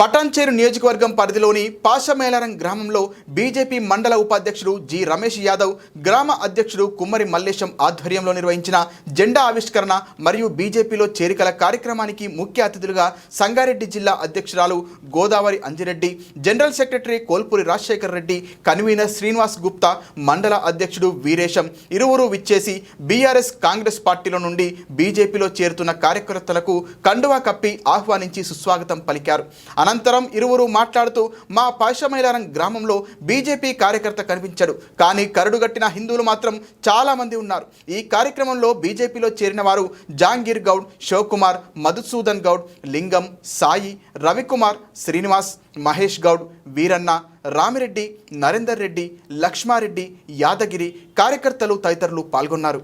పటాన్చేరు నియోజకవర్గం పరిధిలోని పాషమేలారం గ్రామంలో బీజేపీ మండల ఉపాధ్యక్షుడు జి రమేష్ యాదవ్ గ్రామ అధ్యక్షుడు కుమ్మరి మల్లేశం ఆధ్వర్యంలో నిర్వహించిన జెండా ఆవిష్కరణ మరియు బీజేపీలో చేరికల కార్యక్రమానికి ముఖ్య అతిథులుగా సంగారెడ్డి జిల్లా అధ్యక్షురాలు Godavari Anjireddy general secretary Kolpuri Rajasekhar Reddy convener Srinivas Gupta మండల అధ్యక్షుడు వీరేశం ఇరువురు విచ్చేసి బీఆర్ఎస్ కాంగ్రెస్ పార్టీలో నుండి బీజేపీలో చేరుతున్న కార్యకర్తలకు కండువా కప్పి ఆహ్వానించి సుస్వాగతం పలికారు. అనంతరం ఇరువురు మాట్లాడుతూ మా పాశమైలారం గ్రామంలో బీజేపీ కార్యకర్త కనిపించాడు. కానీ కరడుగట్టిన హిందువులు మాత్రం చాలామంది ఉన్నారు. ఈ కార్యక్రమంలో బీజేపీలో చేరిన వారు జాంగీర్ గౌడ్ శివకుమార్ మధుసూదన్ గౌడ్ లింగం సాయి రవికుమార్ శ్రీనివాస్ మహేష్ గౌడ్ వీరన్న రామిరెడ్డి నరేందర్ రెడ్డి లక్ష్మారెడ్డి యాదగిరి కార్యకర్తలు తదితరులు పాల్గొన్నారు.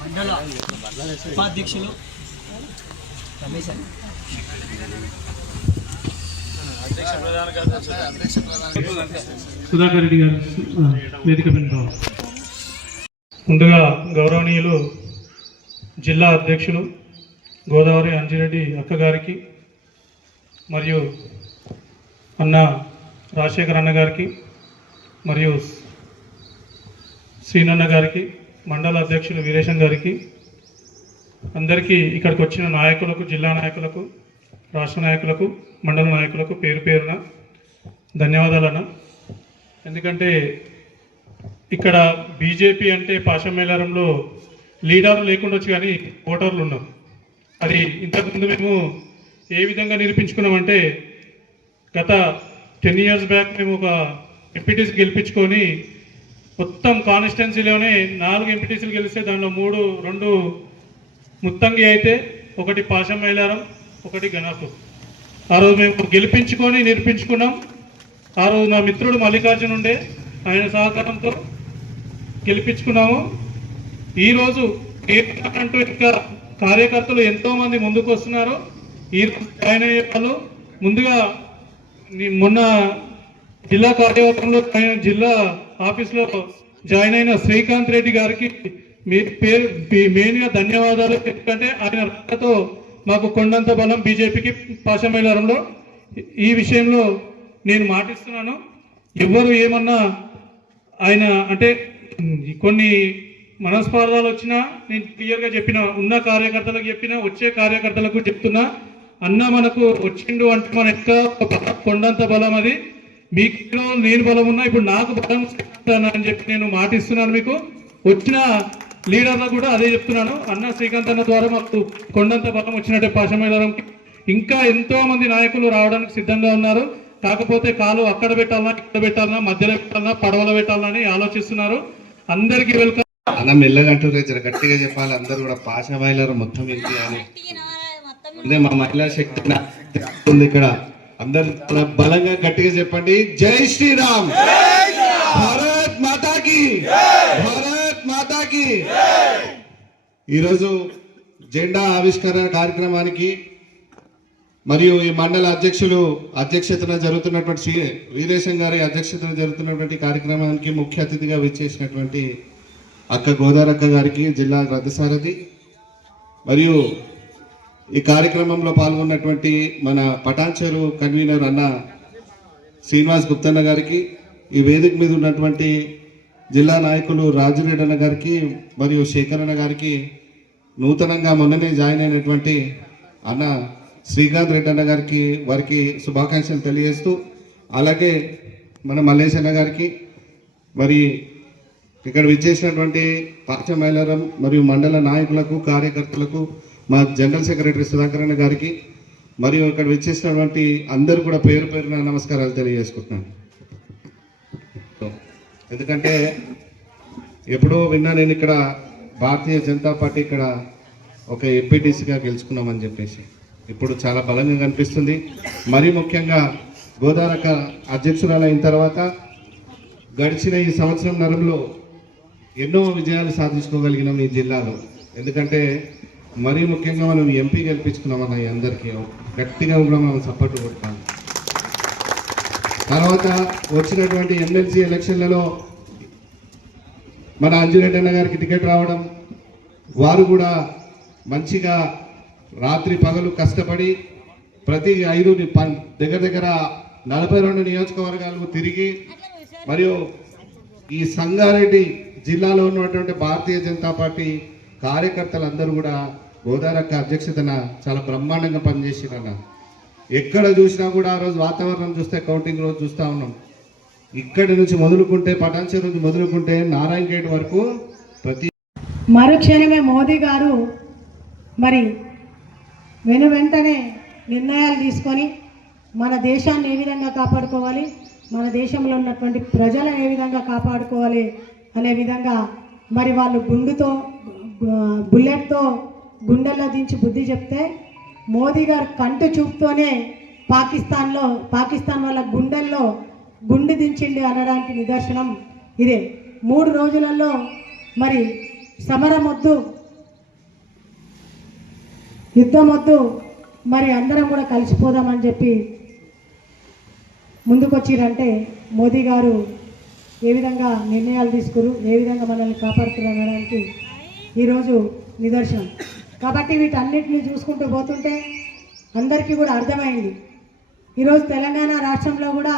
మండల ఉపాధ్యక్షులు రమేష్ అన్న సుధాకర్ రెడ్డి గారు వేదిక ముందుగా గౌరవనీయులు జిల్లా అధ్యక్షులు గోదావరి అంజిరెడ్డి అక్కగారికి మరియు అన్న రాజశేఖర్ అన్న గారికి మరియు శ్రీనన్న గారికి మండల అధ్యక్షులు వీరేశం గారికి అందరికీ ఇక్కడికి వచ్చిన నాయకులకు జిల్లా నాయకులకు రాష్ట్ర నాయకులకు మండల నాయకులకు పేరు పేరున ధన్యవాదాలన్న. ఎందుకంటే ఇక్కడ బీజేపీ అంటే పాషమేళారంలో లీడర్లు లేకుండొచ్చు కానీ ఓటర్లు ఉన్నారు. అది ఇంతకుముందు మేము ఏ విధంగా నిరూపించుకున్నామంటే గత టెన్ ఇయర్స్ బ్యాక్ మేము ఒక ఎంపీటీసీ గెలిపించుకొని మొత్తం కాన్స్టిట్యున్సీలోనే నాలుగు ఎంపీటీసీలు గెలిస్తే దానిలో మూడు రెండు ముత్తంగి అయితే ఒకటి పాషం మైలారం ఒకటి గణాపూర్ ఆ రోజు మేము గెలిపించుకొని నేర్పించుకున్నాం. ఆ రోజు నా మిత్రుడు మల్లికార్జున ఉండే ఆయన సహకారంతో గెలిపించుకున్నాము. ఈరోజు అంటూ ఇంకా కార్యకర్తలు ఎంతోమంది ముందుకు వస్తున్నారు ఈ ఆయన జాయిన్ అయ్యే వాళ్ళు ముందుగా మొన్న జిల్లా కార్యవర్గంలో జిల్లా ఆఫీస్లో జాయిన్ అయిన శ్రీకాంత్ రెడ్డి గారికి మీ పేరు మీ- మెయిన్గా ధన్యవాదాలు ఎందుకంటే ఆయన రాకతో మాకు కొండంత బలం బీజేపీకి పాశమైలారంలో. ఈ విషయంలో నేను మాటిస్తున్నాను. ఎవరు ఏమన్నా ఆయన అంటే కొన్ని మనస్పార్థాలు వచ్చినా నేను క్లియర్గా చెప్పిన ఉన్న కార్యకర్తలకు చెప్పిన వచ్చే కార్యకర్తలకు చెప్తున్నా. అన్న మనకు వచ్చిండు అంటే మన యొక్క కొండంత బలం అది. మీకు నేను బలం ఉన్నా ఇప్పుడు నాకు బలం అని చెప్పి నేను మాటిస్తున్నాను మీకు. వచ్చిన లీడర్లకు కూడా అదే చెప్తున్నాను. అన్న శ్రీకాంత్ అన్న ద్వారా మాకు కొండంత బలం వచ్చినట్టే పాశమైదారంకి ఇంకా ఎంతో మంది నాయకులు రావడానికి సిద్ధంగా ఉన్నారు. కాకపోతే కాలు అక్కడ పెట్టాలన్నా ఇక్కడ పెట్టాలన్నా మధ్యలో పెట్టాలన్నా పడవలో పెట్టాలన్నా అని ఆలోచిస్తున్నారు. అందరికీ వెల్కమ్. అన్న మెల్లగంటూ జర గట్టిగా చెప్పాలి. అందరూ కూడా పాష మొత్తం ఏంటి అని. అదే మా మహిళా శక్తి ఉంది ఇక్కడ. అందరు బలంగా గట్టిగా చెప్పండి. జై శ్రీరామ్. భారత్ మాతాకి. భారత్ మాతాకి. ఈరోజు జెండా ఆవిష్కరణ కార్యక్రమానికి మరియు ఈ మండల అధ్యక్షులు అధ్యక్షతన జరుగుతున్నటువంటి శ్రీ వీరేశం గారి అధ్యక్షతన జరుగుతున్నటువంటి కార్యక్రమానికి ముఖ్య అతిథిగా విచ్చేసినటువంటి అక్క గోదారక్క గారికి జిల్లా రథసారథి మరియు ఈ కార్యక్రమంలో పాల్గొన్నటువంటి మన పటాన్చెరు కన్వీనర్ అన్న శ్రీనివాస్ గుప్తన్న గారికి ఈ వేదిక మీద ఉన్నటువంటి జిల్లా నాయకులు రాజురెడ్డి అన్న గారికి మరియు శేఖరన్న గారికి నూతనంగా మొన్ననే జాయిన్ అయినటువంటి అన్న శ్రీకాంత్ రెడ్డి అన్న గారికి వారికి శుభాకాంక్షలు తెలియజేస్తూ అలాగే మన మల్లేశ్ అన్న గారికి మరి ఇక్కడ విచ్చేసినటువంటి పాచ మైలారం మరియు మండల నాయకులకు కార్యకర్తలకు మా జనరల్ సెక్రటరీ సుధాకరణ గారికి మరియు ఇక్కడ విచ్చేసినటువంటి అందరూ కూడా పేరు పేరున నమస్కారాలు తెలియజేసుకుంటున్నాను. ఎందుకంటే ఎప్పుడో విన్నా నేను ఇక్కడ భారతీయ జనతా పార్టీ ఇక్కడ ఒక ఎంపీటీసీగా గెలుచుకున్నామని చెప్పేసి. ఇప్పుడు చాలా బలంగా కనిపిస్తుంది మరీ ముఖ్యంగా గోదారక అధ్యక్షురాలైన తర్వాత గడిచిన ఈ సంవత్సరం నరంలో ఎన్నో విజయాలు సాధించుకోగలిగినాం ఈ జిల్లాలో. ఎందుకంటే మరీ ముఖ్యంగా మనం ఎంపీ గెలిపించుకున్నాం అన్న అందరికీ గట్టిగా కూడా మనం సపోర్ట్ కొడతాం. తర్వాత వచ్చినటువంటి ఎమ్మెల్సీ ఎలక్షన్లలో మన అంజురెడ్డి అన్న గారికి టికెట్ రావడం వారు కూడా మంచిగా రాత్రి పగలు కష్టపడి ప్రతి ఐదు దగ్గర దగ్గర నలభై రెండు నియోజకవర్గాలకు తిరిగి మరియు ఈ సంగారెడ్డి జిల్లాలో ఉన్నటువంటి భారతీయ జనతా పార్టీ కార్యకర్తలందరూ కూడా గోదారక్క అధ్యక్షతన చాలా బ్రహ్మాండంగా పనిచేసిరన్న ఎక్కడ చూసినా కూడా ఆ రోజు వాతావరణం చూస్తే కౌంటింగ్ రోజు చూస్తూ ఉన్నాం. ఇక్కడి నుంచి మొదలుకుంటే పటాన్చేరు నుంచి మొదలుకుంటే నారాయణ గేట్ వరకు ప్రతి మరుక్షణమే మోదీ గారు మరి వెను వెంటనే నిర్ణయాలు తీసుకొని మన దేశాన్ని ఏ విధంగా కాపాడుకోవాలి మన దేశంలో ఉన్నటువంటి ప్రజలను ఏ విధంగా కాపాడుకోవాలి అనే విధంగా మరి వాళ్ళు గుండుతో బుల్లెట్తో గుండెల్లో దించి బుద్ధి చెప్తే మోదీ గారు కంటి చూపుతోనే పాకిస్తాన్లో పాకిస్తాన్ వాళ్ళ గుండెల్లో గుండె దించిండి అనడానికి నిదర్శనం ఇదే. మూడు రోజులలో మరి సమరమొద్దు యుద్ధమొద్దు యుద్ధం వద్దు మరి అందరం కూడా కలిసిపోదామని చెప్పి ముందుకొచ్చిరంటే మోదీ గారు ఏ విధంగా నిర్ణయాలు తీసుకురు ఏ విధంగా మనల్ని కాపాడుతున్నారు అనడానికి ఈరోజు నిదర్శనం. కాబట్టి వీటన్నిటిని చూసుకుంటూ పోతుంటే అందరికీ కూడా అర్థమైంది. ఈరోజు తెలంగాణ రాష్ట్రంలో కూడా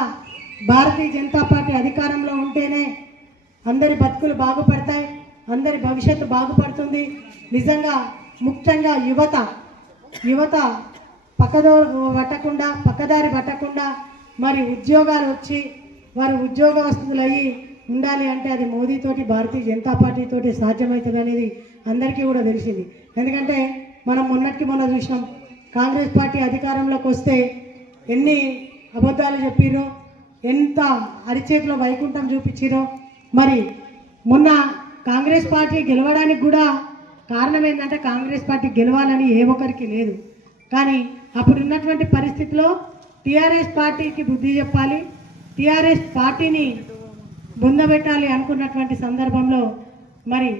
భారతీయ జనతా పార్టీ అధికారంలో ఉంటేనే అందరి బతుకులు బాగుపడతాయి అందరి భవిష్యత్తు బాగుపడుతుంది. నిజంగా ముఖ్యంగా యువత యువత పక్కదో పట్టకుండా పక్కదారి పట్టకుండా మరి ఉద్యోగాలు వచ్చి వారు ఉద్యోగస్తులయ్యి ఉండాలి అంటే అది మోదీతోటి భారతీయ జనతా పార్టీతోటి సాధ్యమవుతుంది అనేది అందరికీ కూడా తెలిసింది. ఎందుకంటే మనం మొన్నటికి మొన్న చూసినాం కాంగ్రెస్ పార్టీ అధికారంలోకి వస్తే ఎన్ని అబద్ధాలు చెప్పిరో ఎంత అరిచేతిలో వైకుంఠం చూపించిరో మరి మొన్న కాంగ్రెస్ పార్టీ గెలవడానికి కూడా కారణం ఏంటంటే కాంగ్రెస్ పార్టీ గెలవాలని ఏ ఒక్కరికి లేదు. కానీ అప్పుడు ఉన్నటువంటి పరిస్థితిలో టీఆర్ఎస్ పార్టీకి బుద్ధి చెప్పాలి టీఆర్ఎస్ పార్టీని ముందబెట్టాలి అనుకున్నటువంటి సందర్భంలో మరి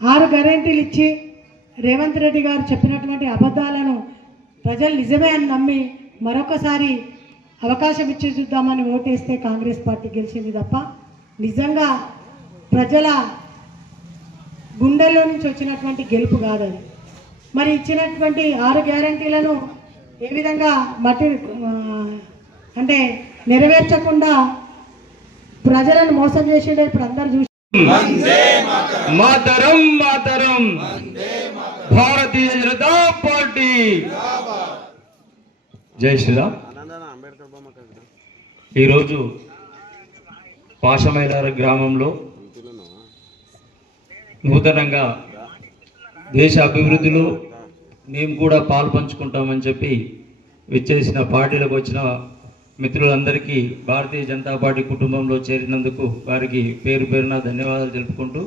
ఆరు గ్యారెంటీలు ఇచ్చి రేవంత్ రెడ్డి గారు చెప్పినటువంటి అబద్ధాలను ప్రజలు నిజమే అని నమ్మి మరొకసారి అవకాశం ఇచ్చి చూద్దామని ఓటేస్తే కాంగ్రెస్ పార్టీ గెలిచింది తప్ప నిజంగా ప్రజల గుండెల్లో నుంచి వచ్చినటువంటి గెలుపు కాదని మరి ఇచ్చినటువంటి ఆరు గ్యారంటీలను ఏ విధంగా మట్టి అంటే నెరవేర్చకుండా ప్రజలను మోసం చేసేదే ఇప్పుడు అందరు చూసి మాతరం. మాతరం భారతీయ జనతా పార్టీ. జై శ్రీరామ్. ఈరోజు పాషమైలార గ్రామంలో నూతనంగా దేశ అభివృద్ధిలో మేము కూడా పాలు పంచుకుంటామని చెప్పి విచ్చేసిన పార్టీలకు వచ్చిన మిత్రులందరికీ భారతీయ జనతా పార్టీ కుటుంబంలో చేరినందుకు వారికి పేరు పేరున ధన్యవాదాలు తెలుపుకుంటూ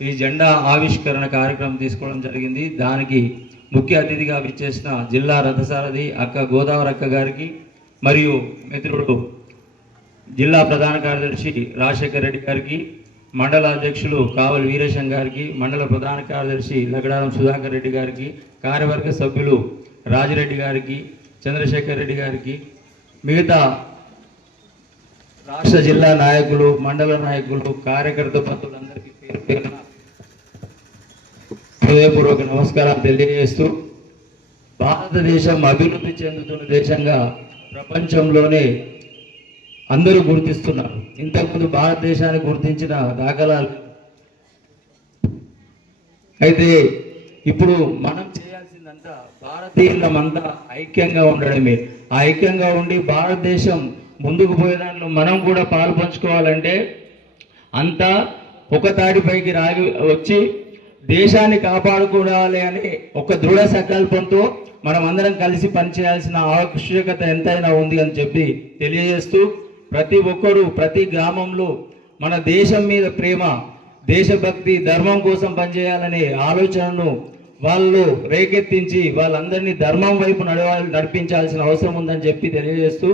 ఈ జెండా ఆవిష్కరణ కార్యక్రమం తీసుకోవడం జరిగింది. దానికి ముఖ్య అతిథిగా విచ్చేసిన జిల్లా రథసారథి అక్క గోదావరి అక్క గారికి మరియు మిత్రుడు జిల్లా ప్రధాన కార్యదర్శి రాజశేఖర్ రెడ్డి గారికి మండల అధ్యక్షులు కావలి వీరేశం గారికి మండల ప్రధాన కార్యదర్శి లగడారం సుధాకర్ రెడ్డి గారికి కార్యవర్గ సభ్యులు రాజిరెడ్డి గారికి చంద్రశేఖర్ రెడ్డి గారికి మిగతా రాష్ట్ర జిల్లా నాయకులు మండల నాయకులు కార్యకర్త పత్రులందరికీ పేరు పేరున హృదయపూర్వక నమస్కారం తెలియజేస్తూ భారతదేశం అభివృద్ధి చెందుతున్న దేశంగా ప్రపంచంలోనే అందరూ గుర్తిస్తున్నారు. ఇంతకుముందు భారతదేశాన్ని గుర్తించిన దాఖలాలు. అయితే ఇప్పుడు మనం భారతీయులం భారతీయులమంతా ఐక్యంగా ఉండడమే. ఆ ఐక్యంగా ఉండి భారతదేశం ముందుకు పోయే దాంట్లో మనం కూడా పాలు పంచుకోవాలంటే అంతా ఒక తాడిపైకి రాగి వచ్చి దేశాన్ని కాపాడుకోవాలి అని ఒక దృఢ సంకల్పంతో మనం అందరం కలిసి పనిచేయాల్సిన ఆవశ్యకత ఎంతైనా ఉంది అని చెప్పి తెలియజేస్తూ ప్రతి ఒక్కరూ ప్రతి గ్రామంలో మన దేశం మీద ప్రేమ దేశభక్తి ధర్మం కోసం పనిచేయాలనే ఆలోచనను వాళ్ళు రేకెత్తించి వాళ్ళందరినీ ధర్మం వైపు నడవాలి నడిపించాల్సిన అవసరం ఉందని చెప్పి తెలియజేస్తూ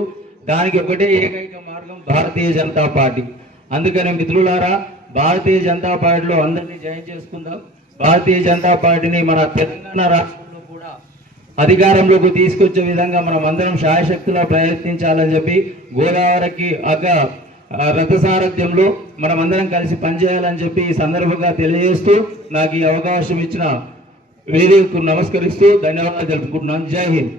దానికి ఒకటే ఏకైక మార్గం భారతీయ జనతా పార్టీ. అందుకనే మిత్రులారా భారతీయ జనతా పార్టీలో అందరినీ జాయిన్ చేసుకుందాం. భారతీయ జనతా పార్టీని మన తెలంగాణ రాష్ట్రంలో కూడా అధికారంలోకి తీసుకొచ్చే విధంగా మనం అందరం శాయశక్తిలో ప్రయత్నించాలని చెప్పి గోదావరికి అక్క రథసారథ్యంలో మనం అందరం కలిసి పనిచేయాలని చెప్పి ఈ సందర్భంగా తెలియజేస్తూ నాకు ఈ అవకాశం ఇచ్చిన వేదికకు నమస్కరిస్తూ ధన్యవాదాలు తెలుపుకుంటున్నాను జై హింద్